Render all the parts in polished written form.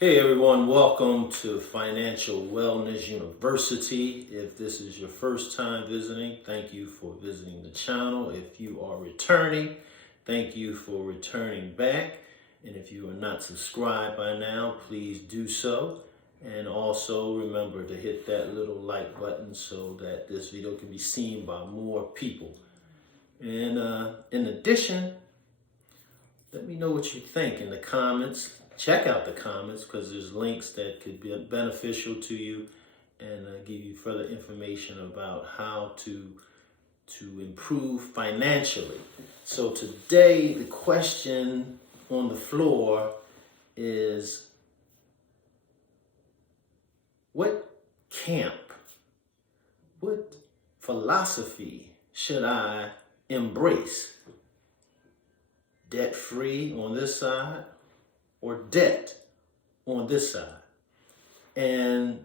Hey everyone, welcome to Financial Wellness University. If this is your first time visiting, thank you for visiting the channel. If you are returning, thank you for returning back. And if you are not subscribed by now, please do so. And also remember to hit that little like button so that this video can be seen by more people. And in addition, let me know what you think in the comments. Check out the comments because there's links that could be beneficial to you and give you further information about how to improve financially. So today the question on the floor is, what philosophy should I embrace? Debt-free on this side or debt on this side? And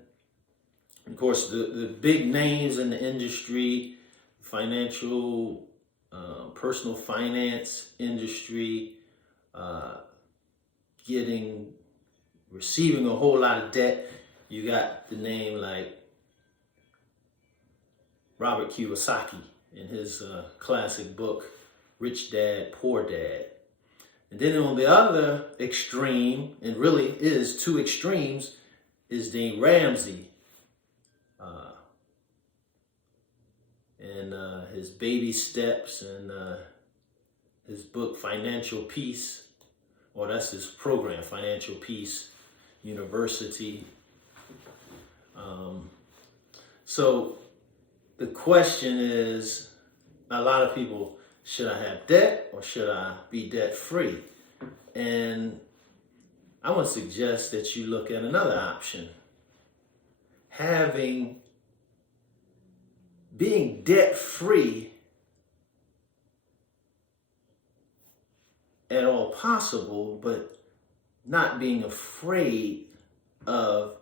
of course, the big names in the industry, financial, personal finance industry, receiving a whole lot of debt. You got the name like Robert Kiyosaki in his classic book, Rich Dad, Poor Dad. And then on the other extreme, and really is two extremes, is Dave Ramsey and his baby steps and his book Financial Peace, or that's his program, Financial Peace University. So the question is, a lot of people, should I have debt or should I be debt free? And I would suggest that you look at another option. Being debt free at all possible, but not being afraid of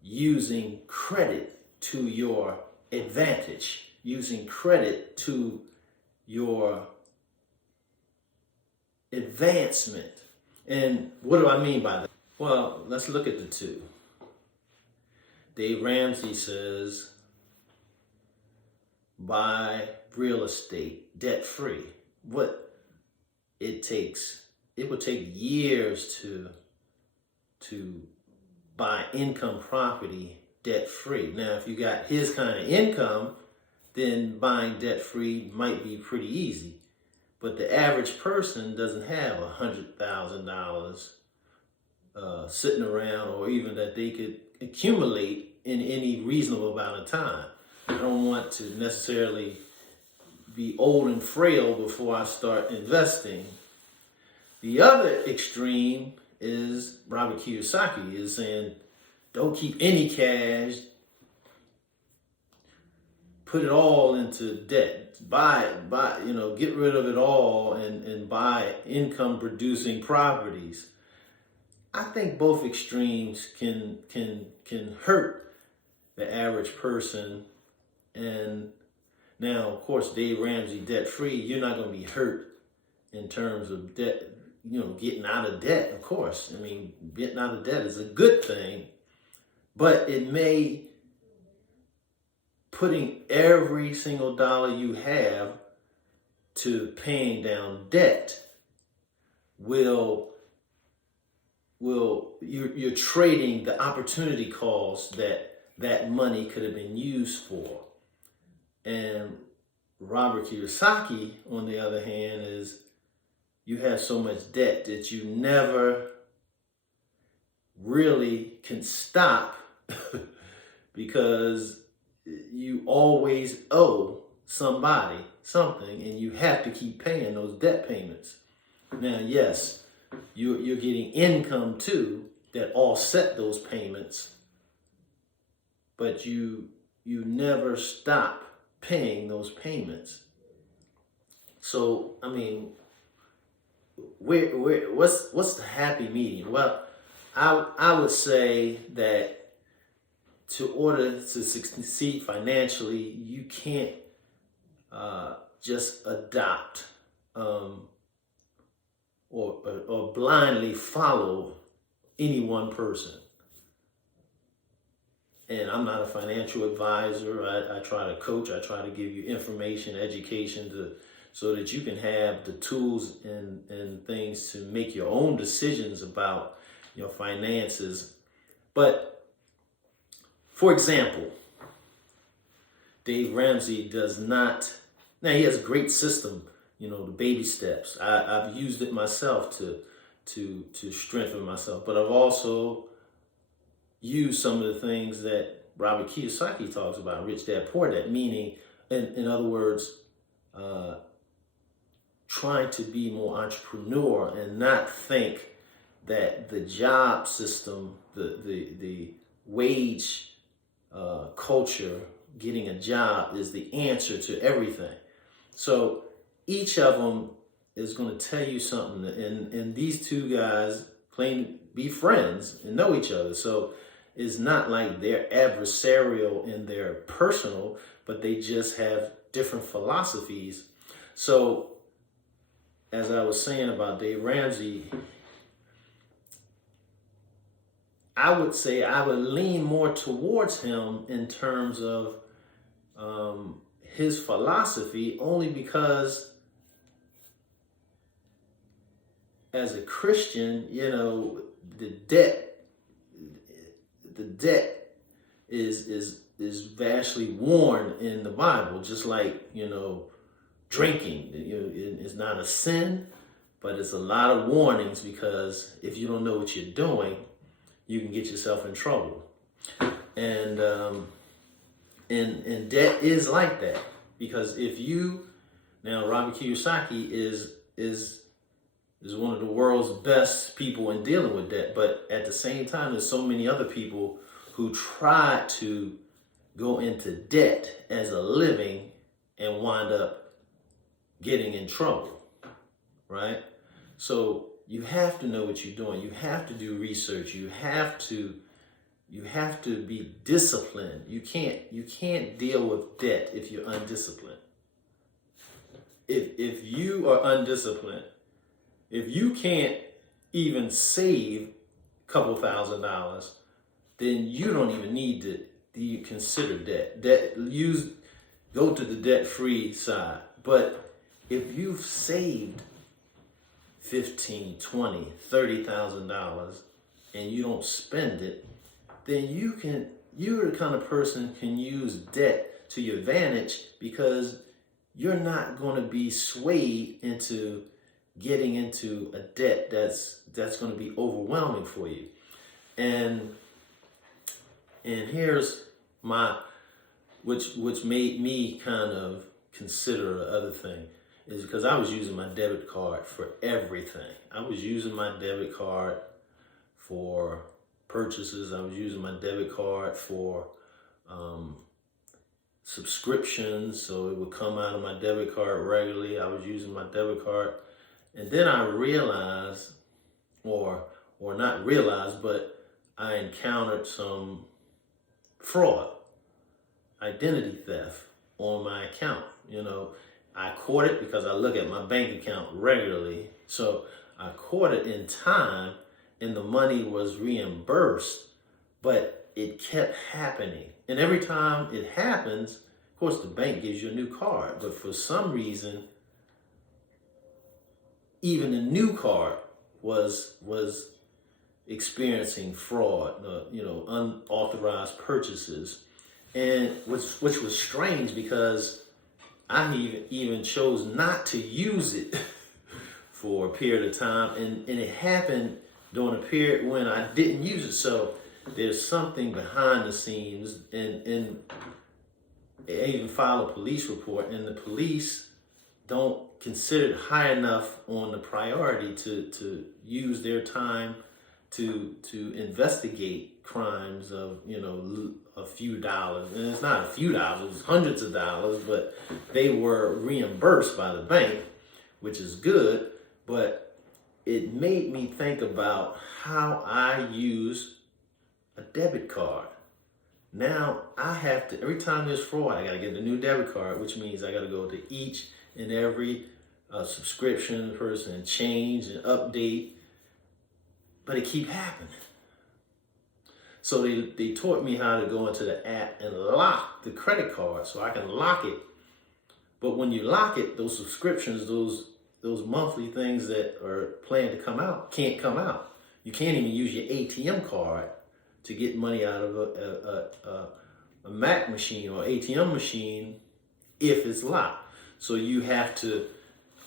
using credit to your advantage, using credit to your advancement. And what do I mean by that? Well, let's look at the two. Dave Ramsey says, buy real estate debt free. It would take years to buy income property debt free. Now, if you got his kind of income, then buying debt-free might be pretty easy. But the average person doesn't have $100,000 sitting around, or even that they could accumulate in any reasonable amount of time. I don't want to necessarily be old and frail before I start investing. The other extreme is Robert Kiyosaki is saying, don't keep any cash. Put it all into debt. Get rid of it all and buy income producing properties. I think both extremes can hurt the average person. And now, of course, Dave Ramsey debt free, you're not going to be hurt in terms of debt, getting out of debt, of course. I mean, getting out of debt is a good thing, but it may putting every single dollar you have to paying down debt you're trading the opportunity cost that money could have been used for. And Robert Kiyosaki, on the other hand, is you have so much debt that you never really can stop because you always owe somebody something and you have to keep paying those debt payments. Now, yes, you're getting income too that offset those payments, but you never stop paying those payments. So, I mean, what's the happy medium? Well, I would say that to order to succeed financially, you can't just adopt or blindly follow any one person. And I'm not a financial advisor. I try to coach. I try to give you information, education so that you can have the tools and things to make your own decisions about your finances. But for example, Dave Ramsey does not, now he has a great system, the baby steps. I've used it myself to strengthen myself, but I've also use some of the things that Robert Kiyosaki talks about, Rich Dad, Poor Dad, meaning, in other words, trying to be more entrepreneur and not think that the job system, the wage culture, getting a job is the answer to everything. So each of them is going to tell you something, and these two guys claim to be friends and know each other. So it's not like they're adversarial in their personal, but they just have different philosophies. So, as I was saying about Dave Ramsey, I would say I would lean more towards him in terms of his philosophy, only because as a Christian, the debt is vastly warned in the Bible, just like, drinking. It's not a sin, but it's a lot of warnings, because if you don't know what you're doing, you can get yourself in trouble. And debt is like that, because now Robert Kiyosaki is one of the world's best people in dealing with debt. But at the same time, there's so many other people who try to go into debt as a living and wind up getting in trouble, right? So you have to know what you're doing. You have to do research. You have to be disciplined. You can't deal with debt if you're undisciplined. If you are undisciplined, if you can't even save a couple $1,000s, then you don't even need to consider debt. Go to the debt-free side. But if you've saved $15,000, $20,000, $30,000 and you don't spend it, then you're the kind of person who can use debt to your advantage, because you're not going to be swayed into getting into a debt that's going to be overwhelming for you. And here's which made me kind of consider the other thing, is because I was using my debit card for everything. I was using my debit card for purchases. I was using my debit card for subscriptions, so it would come out of my debit card regularly. I was using my debit card. And then I realized, or not realized, but I encountered some fraud, identity theft on my account. I caught it because I look at my bank account regularly. So I caught it in time, and the money was reimbursed, but it kept happening. And every time it happens, of course, the bank gives you a new card. But for some reason, even a new card was experiencing fraud, unauthorized purchases, and which was strange, because I even chose not to use it for a period of time, and it happened during a period when I didn't use it. So there's something behind the scenes, and I even filed a police report, and the police don't consider it high enough on the priority to use their time to investigate crimes of a few dollars. And it's not a few dollars, it's hundreds of dollars, but they were reimbursed by the bank, which is good. But it made me think about how I use a debit card. Now I have to, every time there's fraud, I got to get a new debit card, which means I got to go to each and every subscription person and change and update. But it keep happening. So they taught me how to go into the app and lock the credit card so I can lock it. But when you lock it, those subscriptions, those monthly things that are planned to come out can't come out. You can't even use your ATM card to get money out of a Mac machine or ATM machine if it's locked. So you have to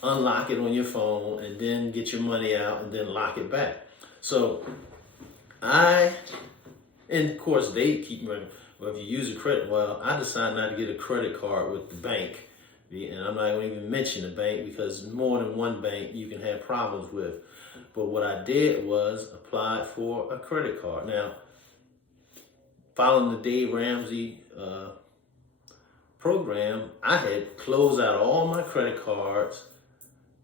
unlock it on your phone and then get your money out and then lock it back. So and of course they keep running, well, if you use a credit, well, I decided not to get a credit card with the bank. And I'm not going to even mention the bank because more than one bank you can have problems with. But what I did was applied for a credit card. Now, following the Dave Ramsey program, I had closed out all my credit cards,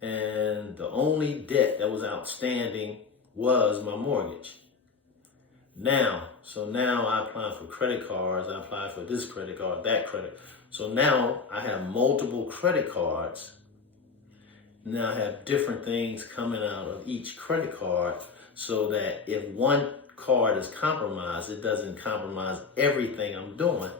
and the only debt that was outstanding was my mortgage. Now I apply for credit cards. I apply for this credit card, that credit. So now I have multiple credit cards. Now I have different things coming out of each credit card so that if one card is compromised, it doesn't compromise everything I'm doing.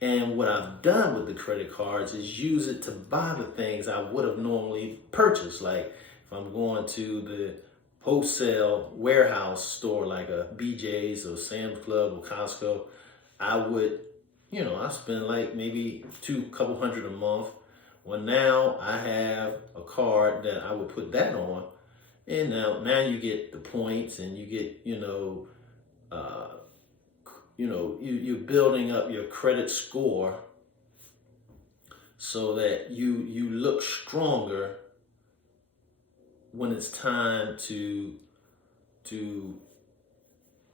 And what I've done with the credit cards is use it to buy the things I would have normally purchased. Like if I'm going to the wholesale warehouse store like a BJ's or Sam's Club or Costco, I would, I spend like maybe couple hundred a month. Well, now I have a card that I would put that on, and now you get the points, and you get you're building up your credit score so that you look stronger when it's time to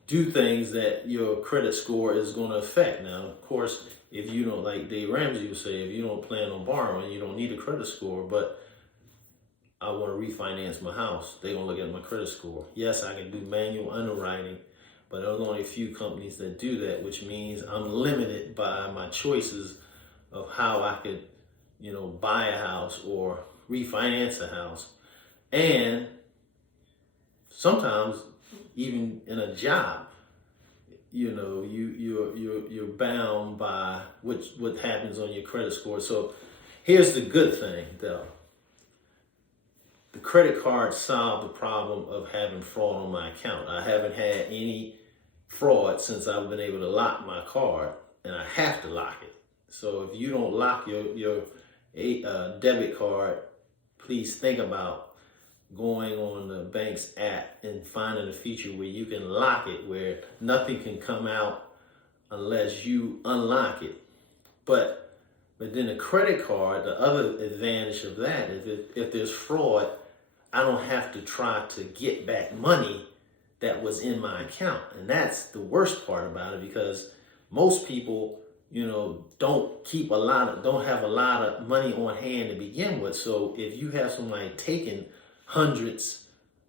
do things that your credit score is going to affect. Now, of course, if you don't, like Dave Ramsey would say, if you don't plan on borrowing, you don't need a credit score. But I want to refinance my house, they're going to look at my credit score. Yes, I can do manual underwriting, but there's only a few companies that do that, which means I'm limited by my choices of how I could, buy a house or refinance a house. And sometimes even in a job, you're bound by what happens on your credit score. So here's the good thing, though. The credit card solved the problem of having fraud on my account. I haven't had any fraud since I've been able to lock my card, and I have to lock it. So if you don't lock your debit card, please think about going on the bank's app and finding a feature where you can lock it, where nothing can come out unless you unlock it. But then the credit card, the other advantage of that is if there's fraud, I don't have to try to get back money that was in my account. And that's the worst part about it, because most people, don't have a lot of money on hand to begin with. So if you have somebody taking hundreds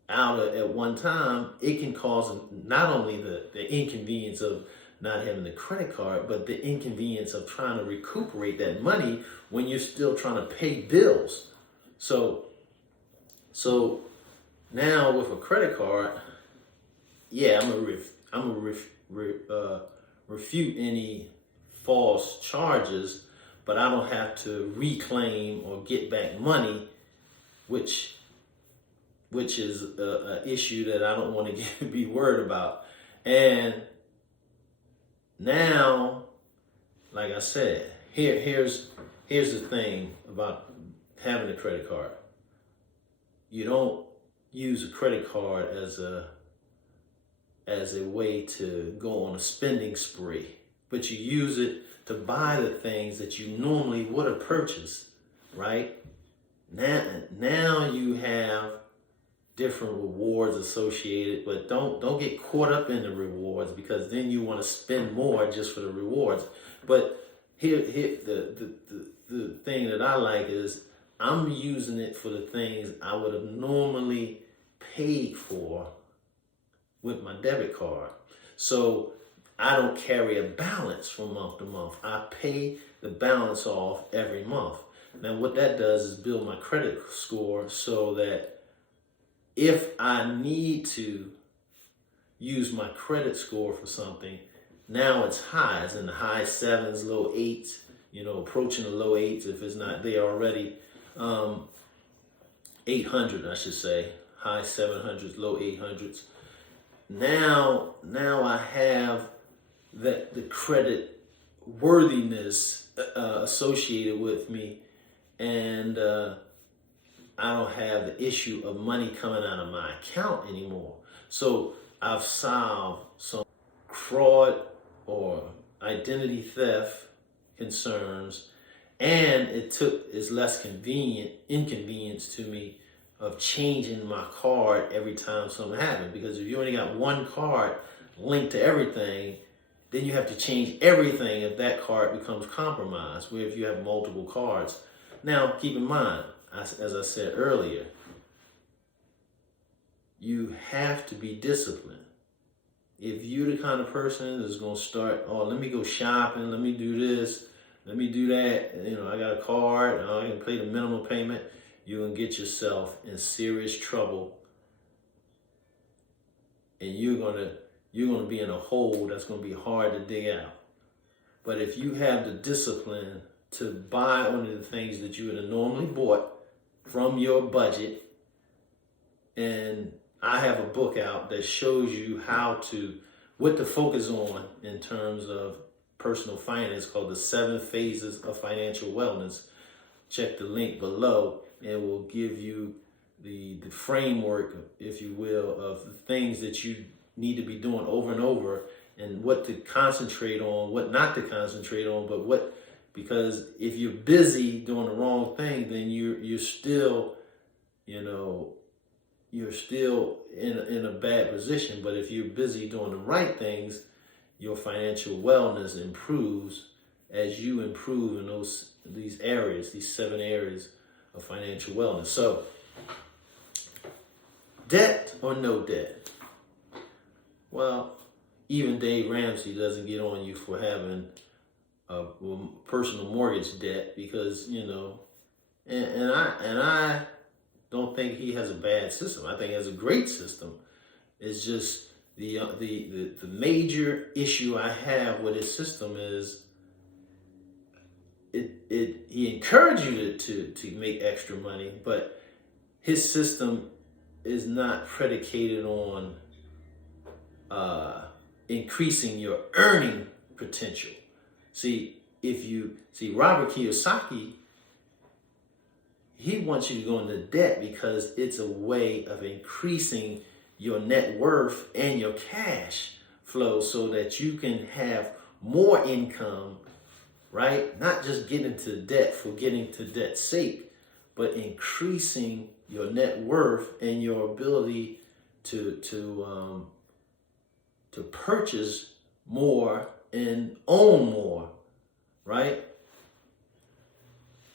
out at one time, it can cause not only the inconvenience of not having the credit card, but the inconvenience of trying to recuperate that money when you're still trying to pay bills. So now with a credit card, yeah, I'm gonna refute any false charges, but I don't have to reclaim or get back money, which is an issue that I don't want to be worried about. And now, like I said, here's the thing about having a credit card. You don't use a credit card as a way to go on a spending spree, but you use it to buy the things that you normally would have purchased, right? Now you have different rewards associated, but don't get caught up in the rewards, because then you want to spend more just for the rewards. But here the thing that I like is I'm using it for the things I would have normally paid for with my debit card. So I don't carry a balance from month to month. I pay the balance off every month. Now what that does is build my credit score so that if I need to, use my credit score for something, now it's high. It's in the high sevens, low eights, approaching the low eights if it's not there already. 800, I should say. High 700s, low 800s. Now I have the credit worthiness associated with me, and I don't have the issue of money coming out of my account anymore. So I've solved some fraud or identity theft concerns, and it's less inconvenience to me of changing my card every time something happens. Because if you only got one card linked to everything, then you have to change everything if that card becomes compromised, where if you have multiple cards. Now, keep in mind, as I said earlier, you have to be disciplined. If you're the kind of person that's going to start, let me go shopping, let me do this, let me do that, I got a card, I can pay the minimum payment, you're going to get yourself in serious trouble, and you're going to be in a hole that's going to be hard to dig out. But if you have the discipline to buy only the things that you would have normally bought from your budget, and I have a book out that shows you what to focus on in terms of personal finance, called The 7 Phases of Financial Wellness. Check the link below, and we'll give you the framework, if you will, of the things that you need to be doing over and over, and what to concentrate on, what not to concentrate on, because if you're busy doing the wrong thing, then you're still, you're still in a bad position. But if you're busy doing the right things, your financial wellness improves as you improve in these 7 areas of financial wellness. So, debt or no debt? Well, even Dave Ramsey doesn't get on you for having a personal mortgage debt, because and I don't think he has a bad system. I think he has a great system. It's just the major issue I have with his system is he encourages you to make extra money, but his system is not predicated on increasing your earning potential. Robert Kiyosaki, he wants you to go into debt because it's a way of increasing your net worth and your cash flow so that you can have more income, right? Not just get into debt for getting to debt's sake, but increasing your net worth and your ability to purchase more and own more, right?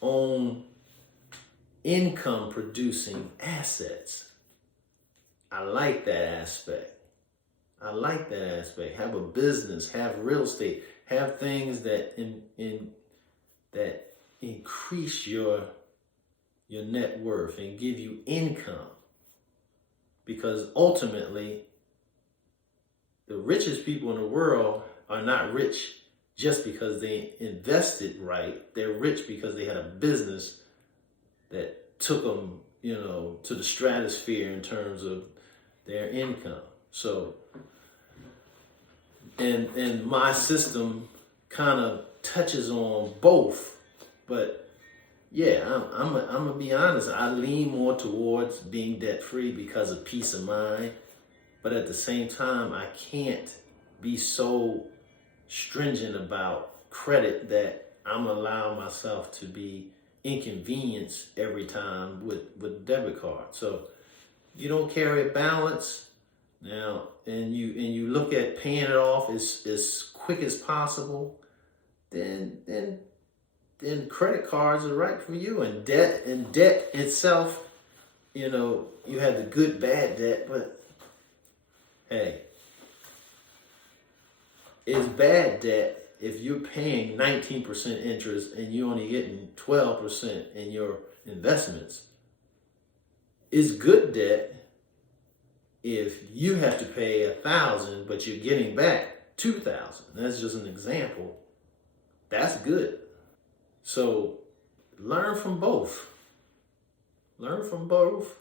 Own income producing assets. I like that aspect. Have a business, have real estate, have things that that increase your net worth and give you income. Because ultimately, the richest people in the world are not rich just because they invested right. They're rich because they had a business that took them, to the stratosphere in terms of their income. So, and my system kind of touches on both, but yeah, I'm gonna be honest. I lean more towards being debt free because of peace of mind, but at the same time, I can't be so stringent about credit that I'm allowing myself to be inconvenienced every time with debit card. So you don't carry a balance now, and you look at paying it off as quick as possible, then credit cards are right for you. And debt itself, you have the good bad debt, but hey, it's bad debt if you're paying 19% interest and you're only getting 12% in your investments. It's good debt if you have to pay $1,000, but you're getting back $2,000, that's just an example. That's good. So learn from both. Learn from both,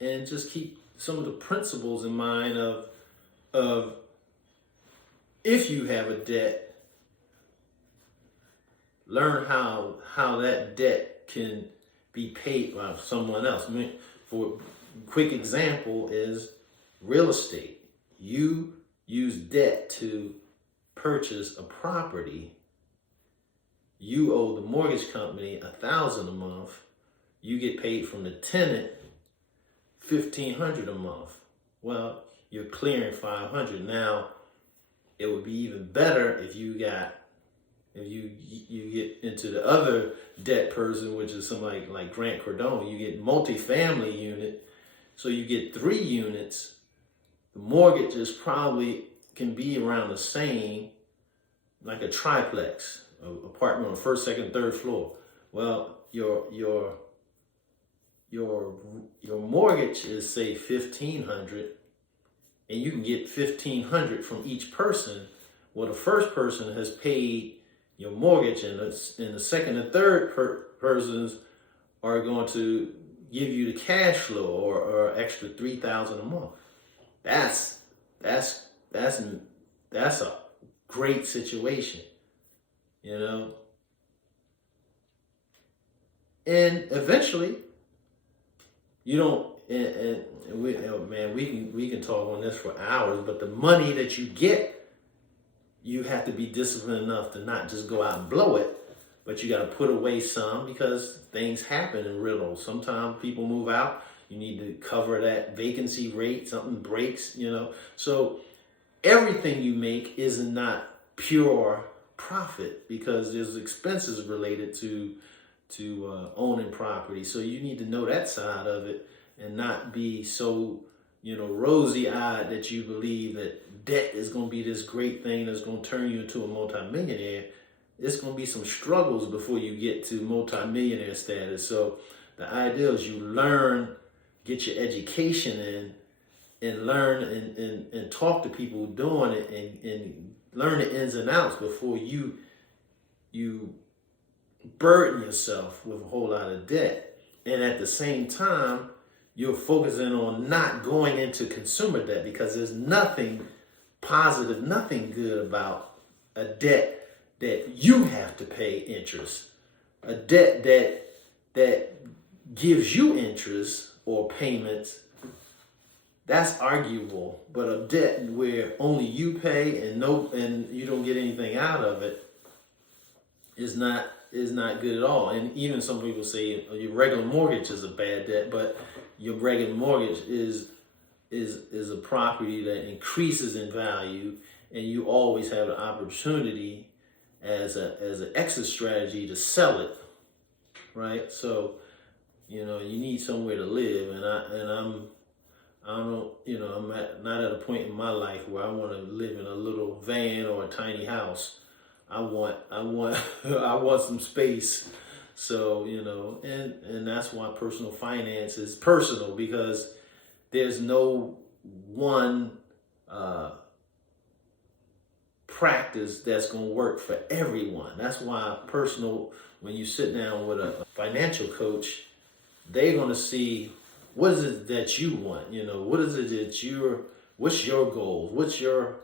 and just keep some of the principles in mind of if you have a debt, learn how that debt can be paid by someone else. I mean, for a quick example is real estate. You use debt to purchase a property. You owe the mortgage company $1,000 a month. You get paid from the tenant $1,500 a month. Well, you're clearing $500. Now, it would be even better if you get into the other debt person, which is somebody like Grant Cardone. You get multifamily unit, so you get 3 units. The mortgage is probably can be around the same, like a triplex, an apartment on the first, second, third floor. Well, your mortgage is say $1,500, and you can get $1,500 from each person. Well, the first person has paid your mortgage, and the second and third persons are going to give you the cash flow or extra $3,000 a month. That's a great situation, you know. And eventually, you don't. And we can talk on this for hours. But the money that you get, you have to be disciplined enough to not just go out and blow it, but you got to put away some, because things happen in real life. Sometimes people move out. You need to cover that vacancy rate. Something breaks, you know. So everything you make is not pure profit, because there's expenses related to owning property. So you need to know that side of it, and not be so, rosy-eyed that you believe that debt is going to be this great thing that's going to turn you into a multimillionaire. It's going to be some struggles before you get to multimillionaire status. So the idea is you learn, get your education in, and learn and talk to people doing it, and learn the ins and outs before you burden yourself with a whole lot of debt. And at the same time, you're focusing on not going into consumer debt, because there's nothing positive, nothing good about a debt that you have to pay interest. A debt that gives you interest or payments, that's arguable. But a debt where only you pay and you don't get anything out of it is not good at all. And even some people say your regular mortgage is a bad debt, but your regular mortgage is a property that increases in value, and you always have an opportunity as an exit strategy to sell it, right? So, you need somewhere to live, and I'm not at a point in my life where I want to live in a little van or a tiny house. I want some space. So, and that's why personal finance is personal, because there's no one practice that's going to work for everyone. That's why when you sit down with a financial coach, they're going to see what is it that you want, what is it that what's your goals, what's your,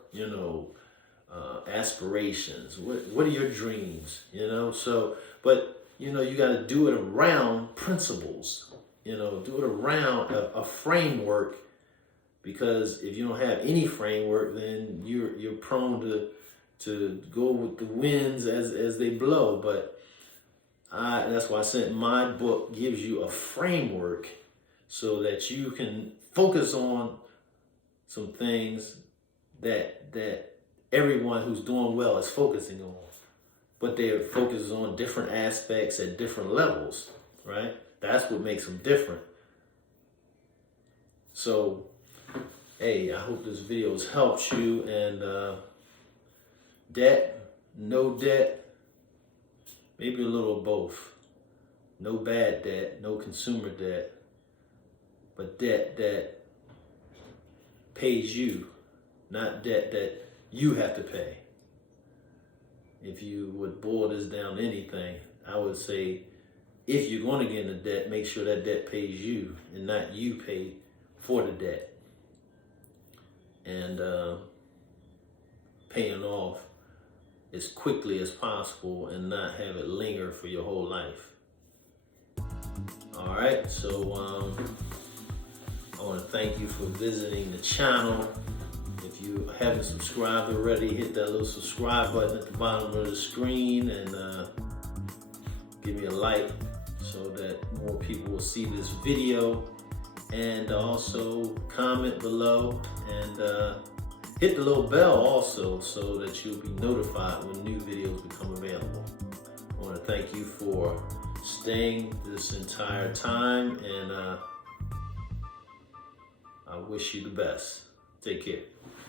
aspirations, what are your dreams, so, but, you got to do it around principles, do it around a framework, because if you don't have any framework, then you're prone to go with the winds as they blow. But that's why I said my book gives you a framework so that you can focus on some things that everyone who's doing well is focusing on. But they're focused on different aspects at different levels, right? That's what makes them different. So, hey, I hope this video has helped you. And debt, no debt, maybe a little of both. No bad debt, no consumer debt, but debt that pays you, not debt that you have to pay. If you would boil this down to anything, I would say, if you're going to get into debt, make sure that debt pays you and not you pay for the debt. And paying off as quickly as possible and not have it linger for your whole life. All right, so I want to thank you for visiting the channel. If you haven't subscribed already, hit that little subscribe button at the bottom of the screen and give me a like so that more people will see this video. And also comment below and hit the little bell also so that you'll be notified when new videos become available. I want to thank you for staying this entire time, and I wish you the best. Take care.